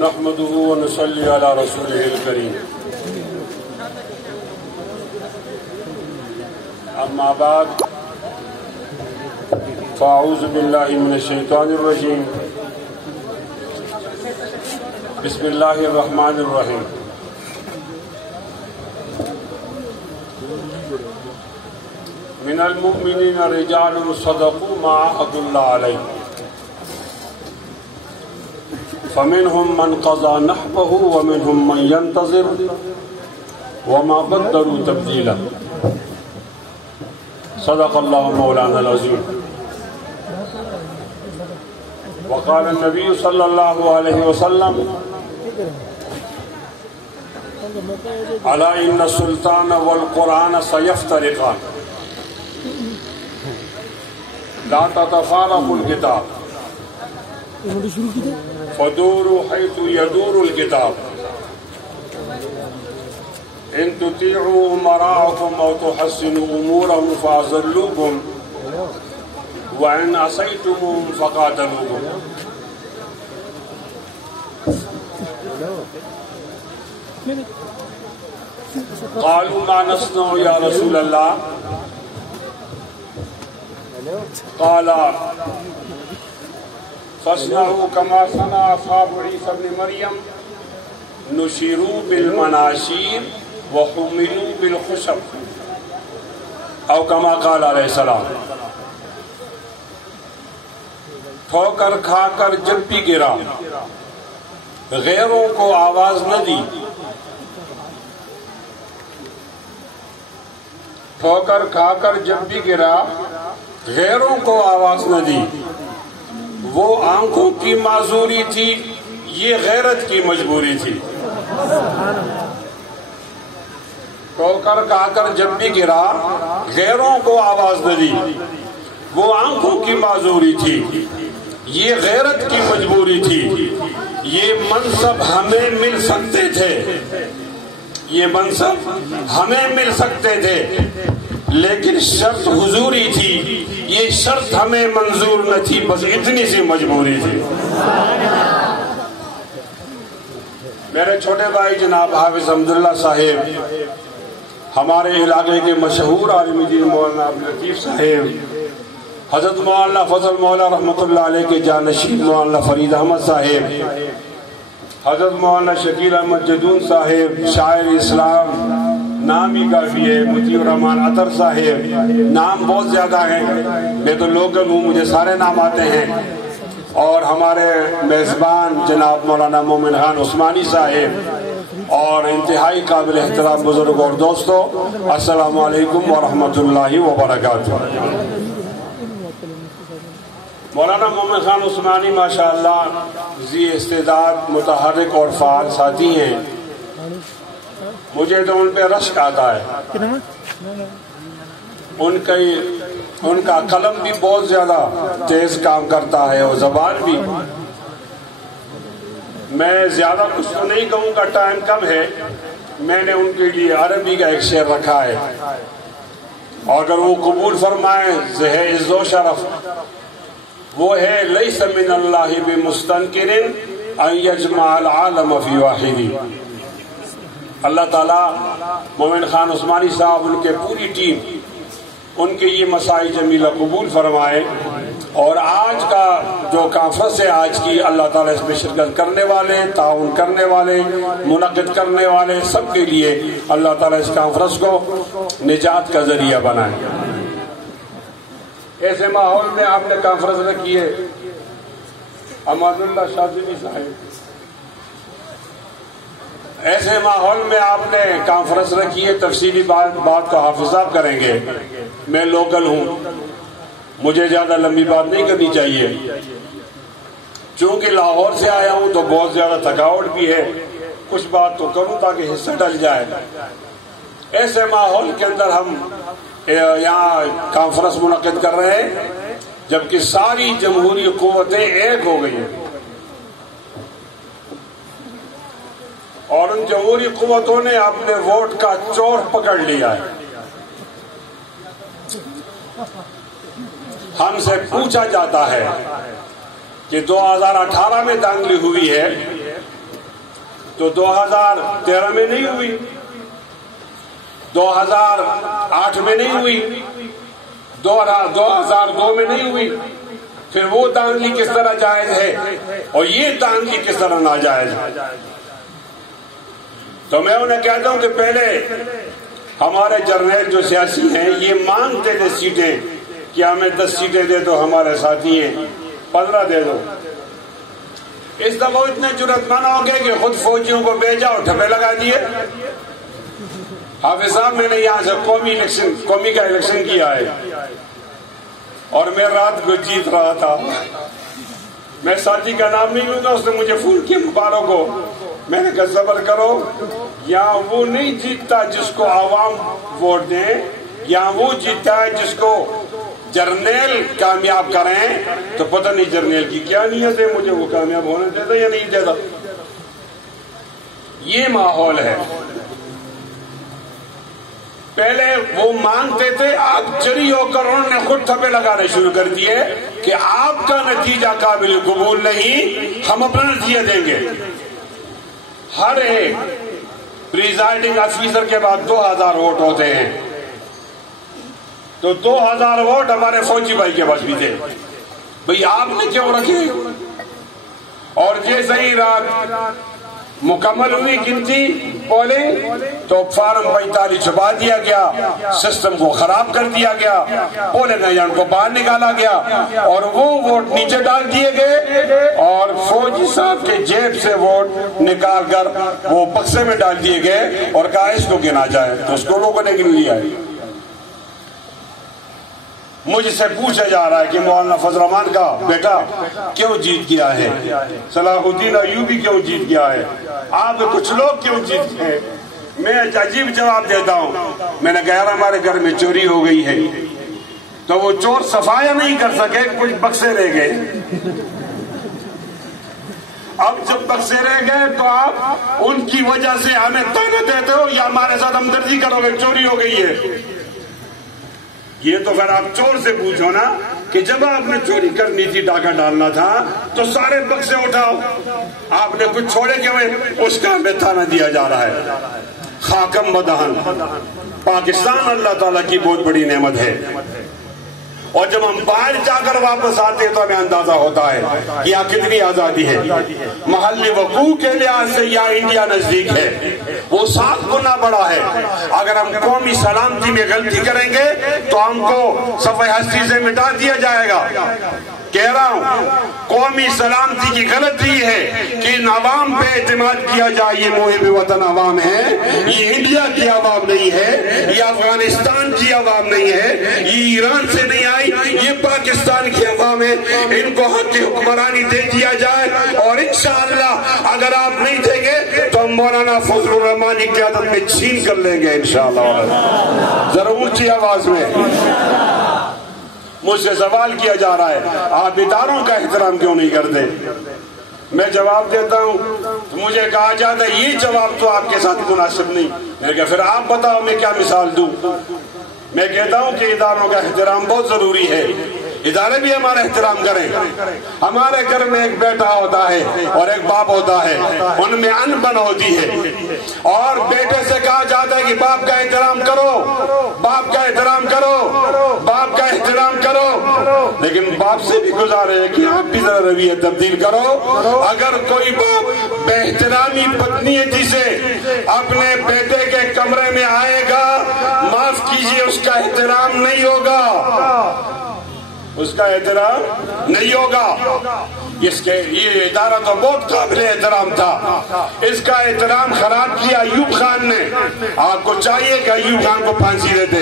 نحمده ونصلي على رسوله الكريم اما بعد فاعوذ بالله من الشيطان الرجيم بسم الله الرحمن الرحيم من المؤمنين رجال صدقوا ما عاهدوا الله عليه فمنهم من قضى نحبه ومنهم من ينتظر وما بدلوا تبديلا صدق الله مولانا العظيم وقال النبي صلى الله عليه وسلم ألا إن السلطان والقرآن سيفترقان لا تتفارق الكتاب فدوروا حيث يدور الكتاب إن تطيعوا أمراءكم أو تحسنوا أمورهم فأذلوكم وإن عصيتموهم فقاتلوكم قالوا ما نصنع يا رسول الله قال فاصنعوا كما صنع أصحاب عيسى ابن مريم نشروا بالمناشير وحملوا بالخشب او كما قال علیہ السلام. ٹھوکر کھا کر جب بھی گرا غیروں کو آواز نہ دی. ٹھوکر کھا کر جب بھی گرا غیروں کو آواز نہ دی. وہ آنکھوں کی معذوری تھی, یہ غیرت کی مجبوری تھی. ٹھوکر کھا کر جب بھی گرا غیروں کو آواز نہ دی. وہ آنکھوں کی معذوری تھی, یہ غیرت کی مجبوری تھی. یہ منصب ہمیں مل سکتے تھے, یہ منصب ہمیں مل سکتے تھے, لیکن شرط حضوری تھی. یہ شرط ہمیں منظور نہ تھی, بس اتنی سی مجبوری تھی. میرے چھوٹے بھائی جناب حافظ حمداللہ صاحب, ہمارے علاقے کے مشہور عالم دین مولانا عبداللطیف صاحب, حضرت مولانا فضل مولا رحمۃ اللہ علیہ کے جانشین مولانا فرید احمد صاحب, حضرت مولانا شکیل احمد جدون صاحب شاعر اسلام, نام ہی کافی ہے, مطیع الرحمان عطر صاحب, نام بہت زیادہ ہیں, میں تو لوکل ہوں, مجھے سارے نام آتے ہیں. اور ہمارے میزبان جناب مولانا مومن خان عثمانی صاحب, اور انتہائی قابل احترام بزرگ اور دوستو, السلام علیکم ورحمۃ اللہ وبرکاتہ. مولانا مومن خان عثمانی ماشاءاللہ ذی استعداد, متحرک اور فعال ساتھی ہیں. مجھے تو ان پہ رشک آتا ہے. ان کا قلم بھی بہت زیادہ تیز کام کرتا ہے اور زبان بھی. میں زیادہ کچھ تو نہیں کہوں گا, ٹائم کم ہے. میں نے ان کے لیے عربی کا ایک شعر رکھا ہے, اور اگر وہ قبول فرمائیں زہ عز و شرف, وہ ہے لیس من اللہ بمستنکر ان یجمع العالم فی واحد. اللہ تعالیٰ مومن خان عثمانی صاحب, ان کے پوری ٹیم, ان کے یہ مسائی جمیلہ قبول فرمائے. اور آج کا جو کانفرنس ہے آج کی, اللہ تعالیٰ اس میں شرکت کرنے والے, تعاون کرنے والے, منعقد کرنے والے سب کے لیے اللہ تعالیٰ اس کانفرنس کو نجات کا ذریعہ بنائے. ایسے ماحول میں آپ نے کانفرنس رکھی ہے, امان اللہ شاذلی صاحب, ایسے ماحول میں آپ نے کانفرنس رکھی ہے. تفصیلی بات کو حافظ صاحب کریں گے. میں لوکل ہوں, مجھے زیادہ لمبی بات نہیں کرنی چاہیے. چونکہ لاہور سے آیا ہوں تو بہت زیادہ تھکاوٹ بھی ہے. کچھ بات تو کروں تاکہ حصہ ڈل جائے. ایسے ماحول کے اندر ہم یہاں کانفرنس منعقد کر رہے ہیں جبکہ ساری جمہوری قوتیں ایک ہو گئی ہیں, اور ان جمہوری قوتوں نے اپنے ووٹ کا چور پکڑ لیا ہے. ہم سے پوچھا جاتا ہے کہ 2018 میں دانگلی ہوئی ہے, تو 2013 میں نہیں ہوئی، 2008 میں نہیں ہوئی، 2002 میں نہیں ہوئی، پھر وہ دانگلی کس طرح جائز ہے اور یہ دانگلی کس طرح ناجائز ہے؟ تو میں انہیں کہتا ہوں کہ پہلے ہمارے جرنیل جو سیاسی ہیں یہ مانگتے تھے سیٹیں کہ ہمیں 10 سیٹیں دے دو، ہمارے ساتھی ہیں 15 دے دو۔ اس دفعہ اتنے جرأت مند ہو گئے کہ خود فوجیوں کو بھیجا اور ٹھپے لگا دیے۔ حافظ صاحب میں نے یہاں سے قومی کا الیکشن کیا ہے اور میں رات کو جیت رہا تھا، میں ساتھی کا نام نہیں لوں گا، اس نے مجھے فون کیا مبارک ہو، میں نے کہا صبر کرو، یہاں وہ نہیں جیتتا جس کو عوام ووٹ دیں، یہاں وہ جیتتا ہے جس کو جرنیل کامیاب کریں۔ تو پتہ نہیں جرنیل کی کیا نیت ہے، مجھے وہ کامیاب ہونے دیتا یا نہیں دیتا۔ یہ ماحول ہے۔ پہلے وہ مانگتے تھے، آج جری ہو کر انہوں نے خود ٹھپے لگانے شروع کر دیے کہ آپ کا نتیجہ قابل قبول نہیں، ہم اپنا نتیجہ دیں گے۔ ہر ایک پریزائڈنگ آفیسر کے بعد 2000 ووٹ ہوتے ہیں، تو 2000 ووٹ ہمارے فوجی بھائی کے پاس بھی تھے، بھئی آپ نے کیوں رکھے؟ اور جیسے ہی رات مکمل ہوئی گنتی پولنگ تو فارم 45 چھپا دیا گیا، سسٹم کو خراب کر دیا گیا، پولنگ ایجنٹ کو باہر نکالا گیا اور وہ ووٹ نیچے ڈال دیے گئے اور فوجی صاحب کے جیب سے ووٹ نکال کر وہ بکسے میں ڈال دیے گئے اور کہا اس کو گنا جائے، تو اس کو لوگوں نے گن لیا ہے۔ مجھ سے پوچھا جا رہا ہے کہ مولانا فضل الرحمان کا بیٹا کیوں جیت گیا ہے، صلاح الدین ایوبی کیوں جیت گیا ہے، آپ کچھ لوگ کیوں جیت گئے؟ میں عجیب جواب دیتا ہوں، میں نے کہا یار ہمارے گھر میں چوری ہو گئی ہے، تو وہ چور صفایا نہیں کر سکے، کچھ بکسے رہ گئے۔ اب جب بکسے رہ گئے تو آپ ان کی وجہ سے ہمیں تانے دیتے ہو یا ہمارے ساتھ ہمدردی کرو گے چوری ہو گئی ہے؟ یہ تو پھر آپ چور سے پوچھو نا کہ جب آپ نے چوری کرنی تھی، ڈاکہ ڈالنا تھا تو سارے بکسے اٹھاؤ، آپ نے کچھ چھوڑے کیوں؟ اس کا ہمیں تانا دیا جا رہا ہے۔ خاکم بدہن، پاکستان اللہ تعالیٰ کی بہت بڑی نعمت ہے، اور جب ہم باہر جا کر واپس آتے ہیں تو ہمیں اندازہ ہوتا ہے کہ یہاں کتنی آزادی ہے۔ محل وقوع کے لحاظ سے یہاں انڈیا نزدیک ہے، وہ 7 گنا بڑا ہے۔ اگر ہم قومی سلامتی میں غلطی کریں گے تو ہم کو صفحہ ہستی سے مٹا دیا جائے گا۔ کہہ رہا ہوں قومی سلامتی کی غلطی ہے کہ ان عوام پہ اعتماد کیا جائے، یہ محب وطن عوام ہے، یہ انڈیا کی عوام نہیں ہے، یہ افغانستان کی عوام نہیں ہے، یہ ایران سے نہیں آئی، یہ پاکستان کی عوام ہے۔ ان کو حق کی حکمرانی دے دیا جائے، اور انشاءاللہ اگر آپ نہیں دیں گے تو ہم مولانا فضل الرحمان کی قیادت میں چھین کر لیں گے انشاءاللہ۔ ذرا اونچی آواز میں مجھ سے سوال کیا جا رہا ہے آپ اداروں کا احترام کیوں نہیں کرتے؟ میں جواب دیتا ہوں تو مجھے کہا جاتا ہے یہ جواب تو آپ کے ساتھ مناسب نہیں۔ میں کہا پھر آپ بتاؤ میں کیا مثال دوں؟ میں کہتا ہوں کہ اداروں کا احترام بہت ضروری ہے، ادارے بھی ہمارا احترام کریں۔ ہمارے گھر میں ایک بیٹا ہوتا ہے اور ایک باپ ہوتا ہے، ان میں انبن ہوتی ہے، اور بیٹے سے کہا جاتا ہے کہ باپ کا احترام کرو، باپ کا احترام کرو، باپ کا احترام کرو، لیکن باپ سے بھی گزارے ہے کہ آپ بھی ذرا رویہ تبدیل کرو۔ اگر کوئی باپ بے احترامی بدنیتی سے اپنے بیٹے کے کمرے میں آئے گا، معاف کیجئے اس کا احترام نہیں ہوگا، اس کا احترام نہیں ہوگا۔ یہ ادارہ تو بہت قابل احترام تھا، اس کا احترام خراب کیا ایوب خان نے۔ آپ کو چاہیے کہ ایوب خان کو پھانسی دیتے۔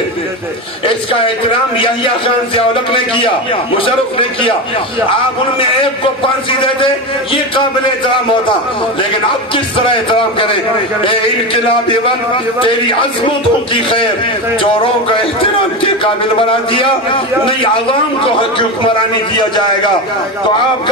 اس کا احترام یحییٰ خان ضیاء-ال-حق نے کیا، مشرف نے کیا، آپ ان میں ایک کو پھانسی دیتے، یہ قابل احترام ہوتا۔ لیکن اب کس طرح احترام کریں؟ اے انقلابی وقت تیری عظمتوں کی خیر، چوروں کا احترام کے قابل بنا دیا، نہیں عوام کو حق کی حکمرانی دیا جائے گا تو آپ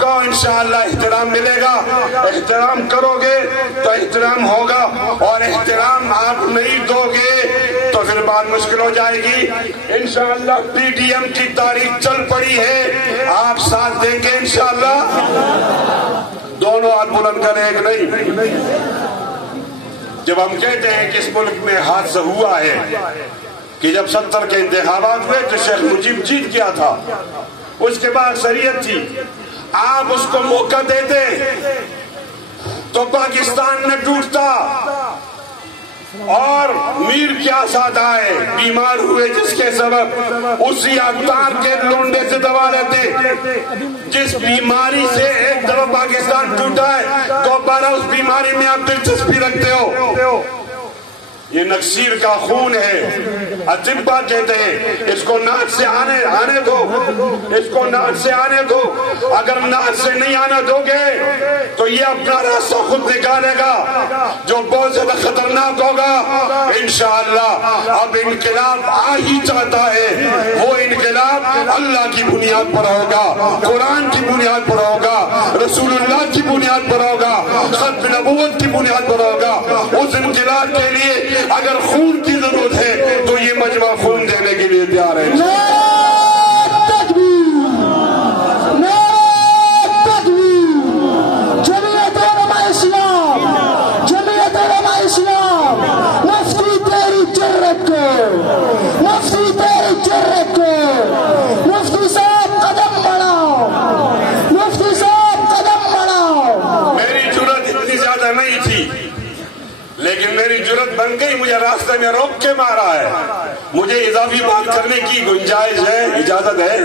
کا انشاءاللہ احترام ملے گا۔ احترام کرو گے تو احترام ہوگا، اور احترام آپ نہیں دو گے تو پھر بات مشکل ہو جائے گی۔ انشاءاللہ پی ڈی ایم کی تاریخ چل پڑی ہے، آپ ساتھ دیں گے انشاءاللہ۔ دونوں دونوں ہاتھ بلند کریں ایک نہیں. جب ہم کہتے ہیں کہ اس ملک میں حادثہ ہوا ہے کہ جب 70 کے انتخابات ہوئے تو شیخ مجیب جیت گیا تھا، اس کے بعد اکثریت تھی، آپ اس کو موقع دیتے تو پاکستان نہ ٹوٹتا. اور میر کیا ساتھ آئے، بیمار ہوئے جس کے سبب اسی اختار کے لونڈے سے دوا لیتے. جس بیماری سے ایک دفعہ پاکستان ٹوٹا ہے دوبارہ اس بیماری میں آپ دلچسپی رکھتے ہو. یہ نقصیر کا خون ہے. اطباء کہتے ہیں اس کو ناک سے آنے دو، اس کو ناک سے آنے دو. اگر ناک سے نہیں آنے دو گے تو یہ اپنا راستہ خود نکالے گا جو بہت زیادہ خطرناک ہوگا. انشاءاللہ اب انقلاب آ ہی چاہتا ہے، وہ انقلاب اللہ کی بنیاد پر ہوگا، قرآن کی بنیاد پر ہوگا، رسول اللہ کی بنیاد پر ہوگا، ختم نبوت کی بنیاد پر ہوگا. اس انقلاب کے لیے اگر خون کی ضرورت ہے تو یہ مجمع خون دینے کے لیے تیار ہے. جمعیت علماء اسلام، جمعیت علماء اسلام، مفتی تیری جرت کو، مفتی تیری جرت کو، مفتی صاحب قدم بڑھاؤ، مفتی صاحب قدم بڑھاؤ. میری جرت اتنی زیادہ نہیں تھی لیکن میری جرت بن گئی، مجھے راستے میں روک کے مارا ہے. مجھے اضافی بات کرنے کی گنجائش ہے، اجازت ہے.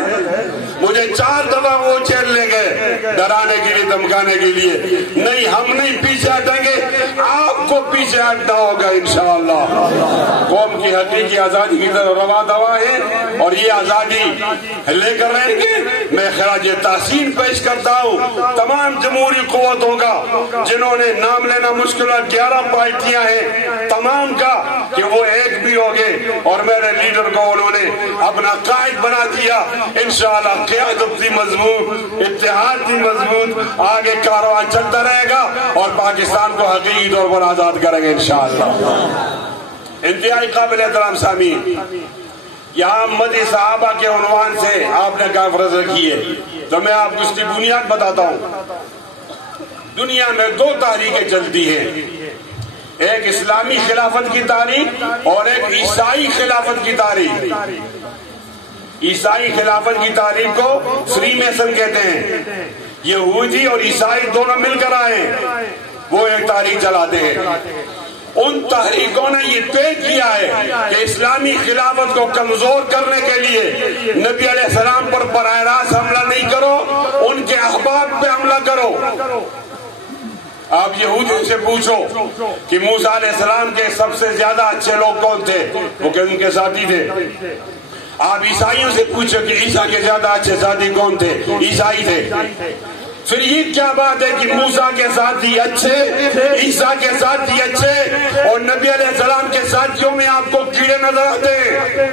مجھے 4 دفعہ وہ جیل لے گئے ڈرانے کے لیے، دھمکانے کے لیے. نہیں، ہم نہیں پیچھے ہٹیں گے، آپ کو پیچھے ہٹنا ہوگا انشاءاللہ. قوم کی حقیقی آزادی کی طرف رواں دوا ہے اور یہ آزادی لے کر رہیں گے. میں خراج تحسین پیش کرتا ہوں تمام جمہوری قوتوں کا جنہوں نے نام لینا مشکل 11 پارٹیاں ہیں تمام کا کہ وہ ایک بھی ہو گئے اور میرے لیڈر کو انہوں نے اپنا قائد بنا دیا. انشاءاللہ قیادت بھی مضبوط، اتحاد بھی مضبوط، آگے کارواں چلتا رہے گا اور پاکستان کو حقیقی طور پر آزاد کریں گے انشاءاللہ. انتہائی قابل احترام سامعین، یہاں مدح صحابہ کے عنوان سے آپ نے کانفرنس رکھی ہے تو میں آپ کو اس کی بنیاد بتاتا ہوں. دنیا میں 2 تحریکیں چلتی ہیں، ایک اسلامی خلافت کی تاریخ اور ایک عیسائی خلافت کی تاریخ. عیسائی خلافت کی تاریخ کو فری میسن کہتے ہیں. یہودی اور عیسائی دونوں مل کر آئے، وہ ایک تاریخ چلاتے ہیں. ان تحریکوں نے یہ طے کیا ہے کہ اسلامی خلافت کو کمزور کرنے کے لیے نبی علیہ السلام پر براہ راست حملہ نہیں کرو، ان کے احباب پہ حملہ کرو. آپ یہودیوں سے پوچھو کہ موسیٰ علیہ السلام کے سب سے زیادہ اچھے لوگ کون تھے، وہ کہ ان کے ساتھی تھے. آپ عیسائیوں سے پوچھو کہ عیسیٰ کے زیادہ اچھے ساتھی کون تھے، عیسائی تھے. پھر یہ کیا بات ہے کہ موسیٰ کے ساتھی اچھے، عیسیٰ کے ساتھی اچھے اور نبی علیہ السلام کے ساتھیوں میں آپ کو کیڑے نظر آتے ہیں؟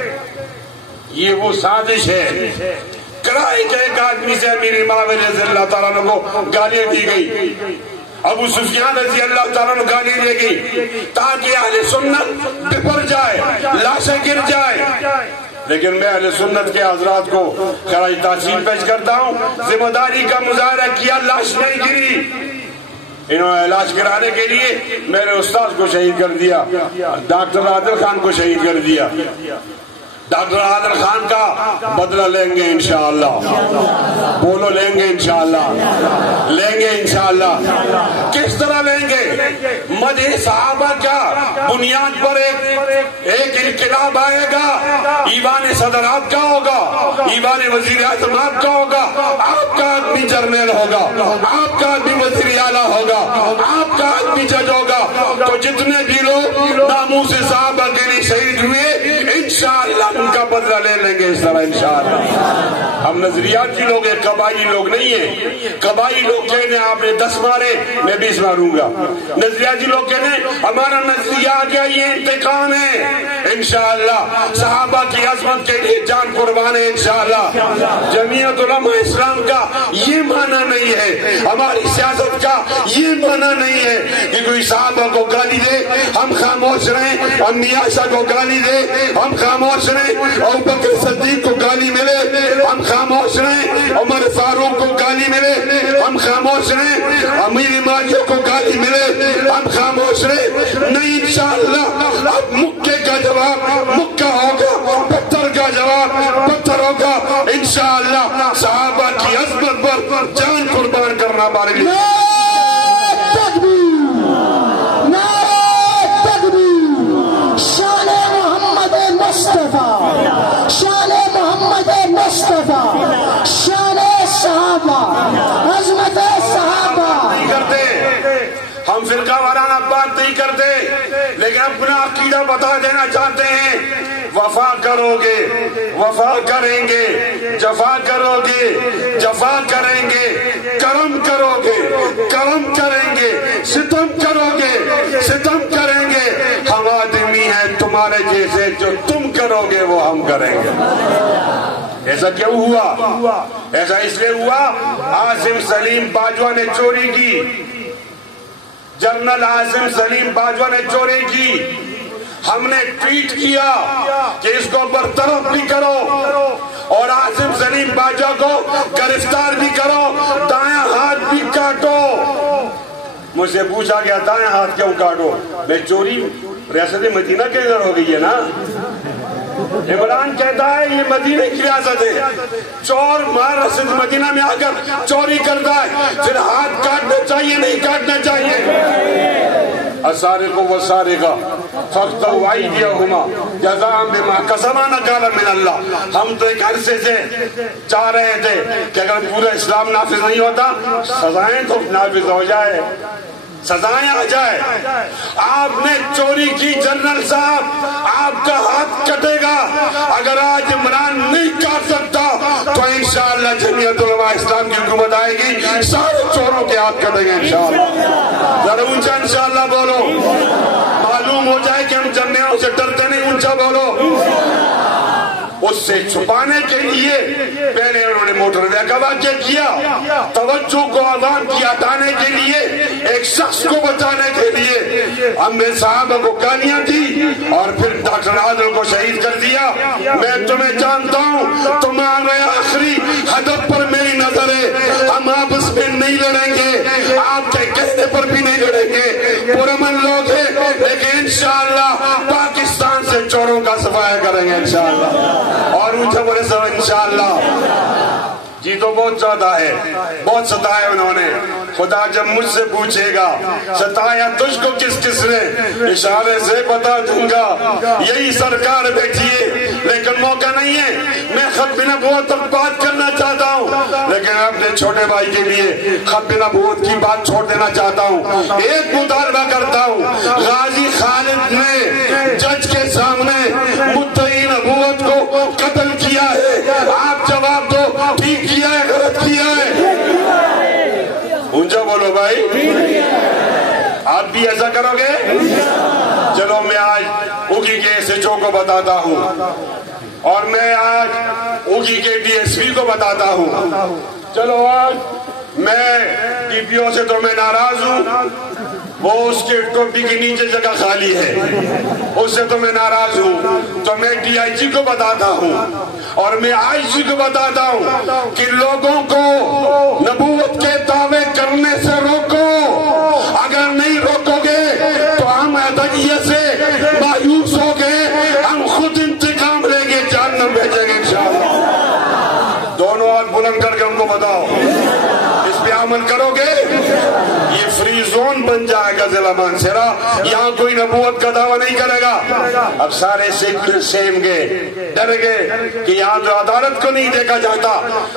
یہ وہ سازش ہے. کرائی کے ایک آدمی سے امیر معاویہ رضی اللہ تعالیٰ عنہ کو گالیاں دی گئی، ابو سفیان رضی اللہ تعالیٰ عنہ گالی دے گئی تاکہ اہل سنت بپر جائے، لاشیں گر جائے. لیکن میں اہل سنت کے حضرات کو خراج تحسین پیش کرتا ہوں، ذمہ داری کا مظاہرہ کیا، لاش نہیں گری. انہوں نے لاش گرانے کے لیے میرے استاد کو شہید کر دیا، ڈاکٹر عادل خان کو شہید کر دیا. ڈاکٹر عادل خان کا بدلہ لیں گے انشاءاللہ. بولو لیں گے انشاءاللہ، لیں گے انشاءاللہ. کس طرح لیں گے؟ مدح صحابہ کا بنیاد پر ایک انقلاب آئے گا. ایوان صدر آپ کا ہوگا، ایوان وزیر اعظم آپ کا ہوگا، آپ کا آدمی جرنیل ہوگا، آپ کا آدمی وزیر اعلیٰ ہوگا، آپ کا آدمی جج ہوگا. تو جتنے بھی لوگ ناموس صحابہ کے لیے شہید ہوئے انشاءاللہ ان کا بدلہ لے لیں گے اس طرح انشاءاللہ. ہم نظریاتی لوگ ہیں، قبائلی لوگ نہیں ہیں. قبائلی لوگ کہتے ہیں آپ نے 10 مارے میں 20 ماروں گا. نظریاتی لوگ کہتے ہیں ہمارا نظریہ آ گیا، یہ انتقام ہے. انشاءاللہ صحابہ کی عظمت کے لیے جان قربان ہے انشاءاللہ. جمعیت علماء اسلام کا یہ معنی نہیں ہے، ہماری سیاست کا یہ معنی نہیں ہے کہ کوئی صحابہ کو گالی دے ہم خاموش رہیں، انبیاء کو گالی دے ہم خاموش رہیں، ابو بکر صدیق کو گالی ملے ہم خاموش رہیں، عمر فاروق کو گالی ملے ہم خاموش رہیں، امیر باغیوں کو گالی ملے ہم خاموش رہے نہیں انشاءاللہ اب مکے کا جواب مکہ ہوگا پتھر کا جواب پتھر ہوگا انشاءاللہ صحابہ کی عظمت پر جان قربان کرنا ہمارے لیے شان محمد مصطفیٰ شان محمد مصطفیٰ شان صحابہ عظمت صحابہ نہیں کرتے ہم فرقہ وارانہ بات نہیں کرتے لیکن اپنا عقیدہ بتا دینا چاہتے ہیں وفا کرو گے وفا کریں گے جفا کرو گے جفا کریں گے کرم کرو گے کرم کریں گے ستم کرو گے ستم کریں گے ہم آدمی ہیں تمہارے جیسے جو تم کرو گے وہ ہم کریں گے ایسا کیوں ہوا ایسا اس لیے ہوا عاصم سلیم باجوہ نے چوری کی جنرل عاصم سلیم باجوہ نے چوری کی ہم نے ٹویٹ کیا کہ اس کو برطرف بھی کرو اور عاصم سلیم باجوہ کو گرفتار بھی کرو دائیں ہاتھ بھی کاٹو مجھ سے پوچھا گیا دائیں ہاتھ کیوں کاٹو میں چوری ریاست مدینہ کے اندر ہو گئی ہے نا عمران کہتا ہے یہ مدینہ کی ریاست ہے چور مار رسد مدینہ میں آ کر چوری کرتا ہے پھر ہاتھ کاٹنا چاہیے نہیں کاٹنا چاہیے السارق والسارقہ فاقطعوا ایدیہما جزاء بما کسبا نکالا من اللہ ہم تو ایک عرصے سے چاہ رہے تھے کہ اگر پورا اسلام نافذ نہیں ہوتا سزائیں تو نافذ ہو جائے سزائیں آ جائے آپ نے چوری کی جنرل صاحب آپ کا ہاتھ کٹے گا اگر آج عمران نہیں کاٹ سکتا تو انشاءاللہ جمعیت علماء اسلام کی حکومت آئے گی سارے چوروں کے ہاتھ کٹیں گے انشاءاللہ ذرا اونچا انشاءاللہ بولو معلوم ہو جائے کہ ہم جنیوں سے ڈرتے نہیں اونچا بولو اس سے چھپانے کے لیے پہلے انہوں نے موٹر وے کا واقعہ کیا توجہ کو عوام کی ہٹانے کے لیے ایک شخص کو بچانے کے لیے امیر صحابہ کو گالیاں دی اور پھر ڈاکٹر عادل کو شہید کر دیا میں تمہیں جانتا ہوں تمہارے آخری ہدف پر میری نظر ہے ہم آپس میں نہیں لڑیں گے آپ کے کہنے پر بھی نہیں لڑیں گے پرامن لوگ ہیں لیکن انشاءاللہ پاکستان سے چوروں کا صفایا کریں گے انشاءاللہ اور اونچا بولے سب انشاءاللہ جی تو بہت زیادہ ہے بہت ستایا انہوں نے خدا جب مجھ سے پوچھے گا ستایا تجھ کو کس کس نے اشارے سے بتا دوں گا یہی سرکار بیٹھی ہے لیکن موقع نہیں ہے میں ختم نبوت تک بات کرنا چاہتا ہوں لیکن اپنے چھوٹے بھائی کے لیے ختم نبوت کی بات چھوڑ دینا چاہتا ہوں ایک مطالبہ کرتا ہوں غازی خالد نے جج کے سامنے مدعی نبوت کو قتل کیا ہے آپ جواب دو ٹھیک کیا ہے غلط کیا ہے اونچا بولو بھائی آپ بھی ایسا کرو گے چلو میں آج اوگی کے ایس ایچ او کو بتاتا ہوں اور میں آج اوگی کے ڈی ایس پی کو بتاتا ہوں چلو آج میں ڈی پی او سے تو میں ناراض ہوں وہ اس کے ٹوپی کے نیچے جگہ خالی ہے اس سے تو میں ناراض ہوں تو میں ڈی آئی جی کو بتاتا ہوں اور میں آئی جی کو بتاتا ہوں کہ لوگوں کو نبوت کے دعوے کرنے سے روکو اگر نہیں روکو گے تو ہم عدلیہ سے مایوس ہو گئے ہم خود انتقام لیں گے جہنم بھیجیں گے انشاءاللہ دونوں ہاتھ بلند کر کے ہم کو بتاؤ اس پہ عمل کرو گے یہ فری زون بن جائے گا ضلع مانسہرہ یہاں کوئی نبوت کا دعویٰ نہیں کرے گا اب سارے سیکولر سیم گئے ڈر گئے کہ یہاں جو عدالت کو نہیں دیکھا جاتا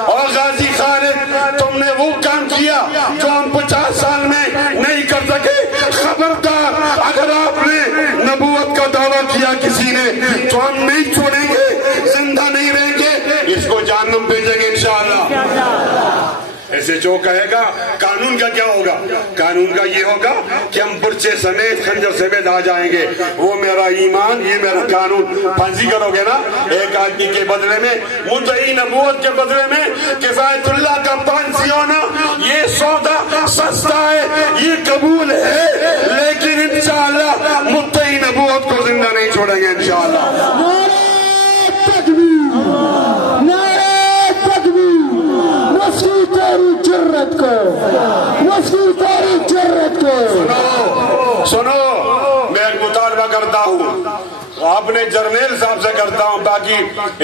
اور غازی خالد تم نے وہ کام کیا جو ہم 50 سال میں نہیں کر سکے خبردار اگر آپ نے نبوت کا دعویٰ کیا کسی نے تو ہم نہیں چھوڑیں گے زندہ نہیں رہیں گے اس کو جہنم بھیجیں گے انشاءاللہ ایسے جو کہے گا قانون کا کیا ہوگا قانون کا یہ ہوگا کہ ہم برچے سمیت خنجر سمیت آ جائیں گے وہ میرا ایمان یہ میرا قانون پھانسی کرو گے نا ایک آدمی کے بدلے میں مدعی نبوت کے بدلے میں کفایت اللہ کا پھانسی ہونا یہ سودا سستا ہے یہ قبول ہے لیکن انشاءاللہ مدعی نبوت کو زندہ نہیں چھوڑیں گے انشاءاللہ مفتی تیری جرت کو مفتی تیری جرت سنو میں ایک مطالبہ کرتا ہوں، اپنے جرنیل صاحب سے کرتا ہوں، باقی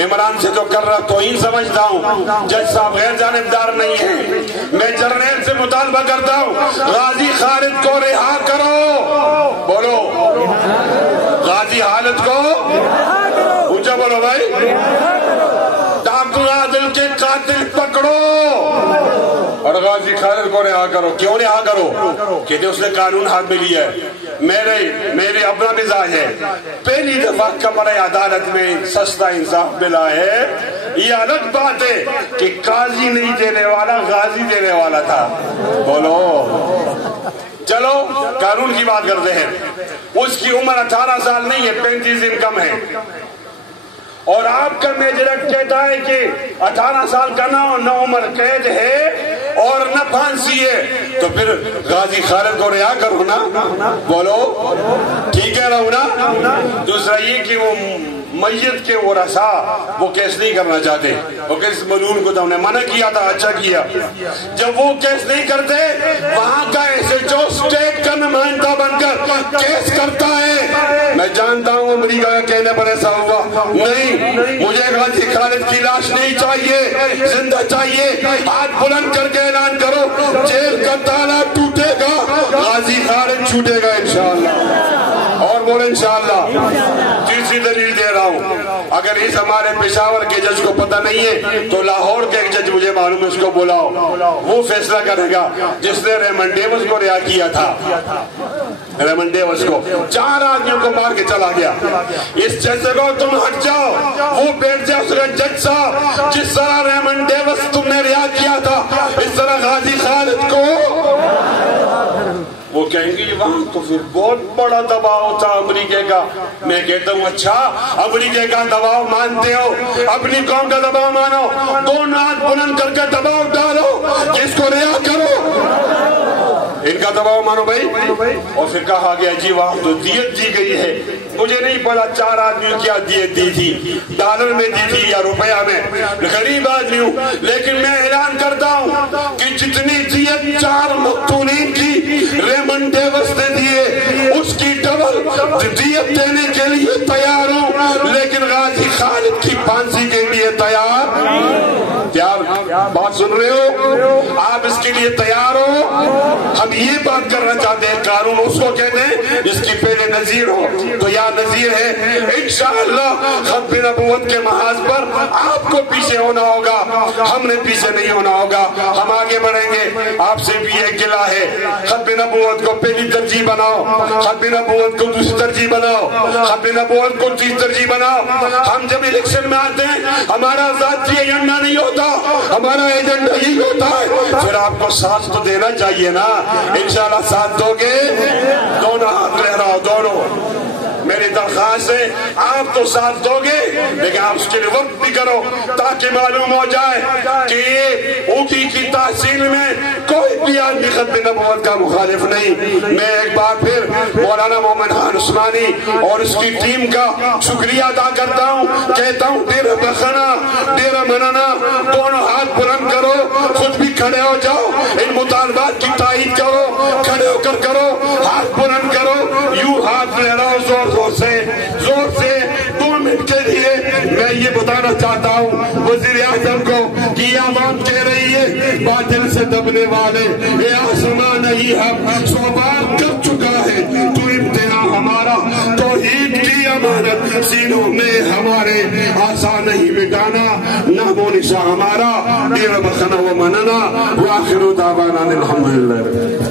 عمران سے تو کر رہا توہین سمجھتا ہوں، جج صاحب غیر جانبدار نہیں ہیں، میں جرنیل سے مطالبہ کرتا ہوں غازی خالد کو رہا کرو، بولو غازی خالد کو اونچا بولو بھائی، ڈاکٹر عادل کے قاتل پکڑو اور غازی خالد کو رہا کرو۔ کیوں رہا کرو؟ کہ اس نے قانون ہاتھ میں لیا ہے۔ میرے اپنا مزاج ہے، پہلی دفعہ کمرہ عدالت میں سستا انصاف ملا ہے، یہ الگ بات ہے کہ قاضی نہیں دینے والا غازی دینے والا تھا، بولو چلو قانون کی بات کرتے ہیں۔ اس کی عمر 18 سال نہیں ہے، 35 دن کم ہے، اور آپ کا میجر ایکٹ کہتا ہے کہ 18 سال کا نہ عمر قید ہے اور نہ پھانسی ہے، تو پھر غازی خالد کو رہا کرو نا، بولو ٹھیک ہے رہو نا۔ دوسرا یہ کہ وہ میت کے ورثاء وہ کیس نہیں کرنا چاہتے، وہ کیس ملعون کو تو ہم نے منع کیا تھا، اچھا کیا، جب وہ کیس نہیں کرتے وہاں کا SHO اسٹیٹ کا نمائندہ بن کر کیس کرتا ہے۔ میں جانتا ہوں امریکہ کا کہنے پر ایسا ہوا نہیں، مجھے غازی خالد کی لاش نہیں چاہیے، زندہ چاہیے، ہاتھ بلند کر کے اعلان کرو جیل کا تالا ٹوٹے گا، غازی خالد چھوٹے گا انشاءاللہ، اور بولے انشاءاللہ۔ تیسری دلیل دے رہا ہوں، اگر اس ہمارے پشاور کے جج کو پتہ نہیں ہے تو لاہور کے ایک جج مجھے معلوم ہے، اس کو بلاؤ، وہ فیصلہ کرے گا، جس نے ریمنڈ ڈیوس کو رہا کیا تھا، ریمنڈ ڈیوس کو 4 آدمیوں کو مار کے چلا گیا، اس جج کو تم ہٹ جاؤ، وہ بیٹھ جائے، اس کا جج صاحب جس طرح ریمنڈ ڈیوس تم نے رہا کیا تھا اس طرح غازی خالد کو، وہ کہیں گے وہاں تو پھر بہت بڑا دباؤ تھا امریکہ کا۔ میں کہتا ہوں اچھا امریکہ کا دباؤ مانتے ہو، اپنی قوم کا دباؤ مانو، 2 ہاتھ بلند کر کے دباؤ ڈالو کہ اس کو رہا کرو، ان کا دباؤ مانو بھائی۔ اور پھر کہا گیا جی وہاں تو دیت دی گئی ہے، مجھے نہیں پتا 4 آدمیوں کیا دیت دی تھی، ڈالر میں دی تھی یا روپیہ میں، غریب آدمی ہوں، لیکن میں اعلان کرتا ہوں کہ جتنی دیت 4 مقتولین کی ریمنڈ ڈیوس نے دیے اس کی ڈبل دیت دینے کے لیے تیار ہوں، لیکن غازی خالد کی پھانسی کے لیے تیار بات سن رہے ہو؟ آپ اس کے لیے تیار ہو؟ ہم یہ بات کرنا چاہتے ہیں، قانون اس کو کہتے ہیں جس کی پہلے نظیر ہو، تو یا نظیر ہے، انشاءاللہ ختم نبوت کے محاذ پر آپ کو پیچھے ہونا ہوگا، ہم نے پیچھے نہیں ہونا ہوگا، ہم آگے بڑھیں گے۔ آپ سے بھی ایک گلہ ہے، ختم نبوت کو پہلی ترجیح بناؤ، ختم نبوت کو دوسری ترجیح بناؤ، ختم نبوت کو تیسری ترجیح بناؤ۔ ہم جب الیکشن میں آتے ہیں ہمارا ذاتی ایجنڈا نہیں ہوتا، ہمارا ایجنڈا یہی ہوتا ہے، پھر آپ کو ساتھ تو دینا چاہیے نا، انشاءاللہ ساتھ دو گے، دونوں ہاتھ لہراؤ، دونوں میری درخواست ہے آپ تو ساتھ دو گے، لیکن آپ اس کے لیے وقت بھی کرو تاکہ معلوم ہو جائے کہ یہ اوٹی کی تحصیل میں کوئی بھی آدمی ختم نبوت کا مخالف نہیں۔ میں ایک بار پھر مولانا مومن خان عثمانی اور اس کی ٹیم کا شکریہ ادا کرتا ہوں، کہتا ہوں ڈیرہ بخنا ڈیرہ مننا دونوں ہاتھ بلند کرو، خود بھی کھڑے ہو جاؤ، ان مطالبات کی تائید کرو، کھڑے ہو کر کرو، ہاتھ بلند کرو، یوں ہاتھ لہراؤ زور سے 2 منٹ کے لیے۔ میں یہ بتانا چاہتا ہوں وزیر اعظم کو کہ یہ عوام کہہ رہی ہے باطل سے دبنے والے اے آسمان نہیں ہم سوبار کر چکا ہے، تو امتحان ہمارا توحید کی امانت سینوں میں ہمارے آسان نہیں مٹانا، نام و نشاں ہمارا ڈیرہ بخنا و مننا، وآخر دعوانا الحمدللہ۔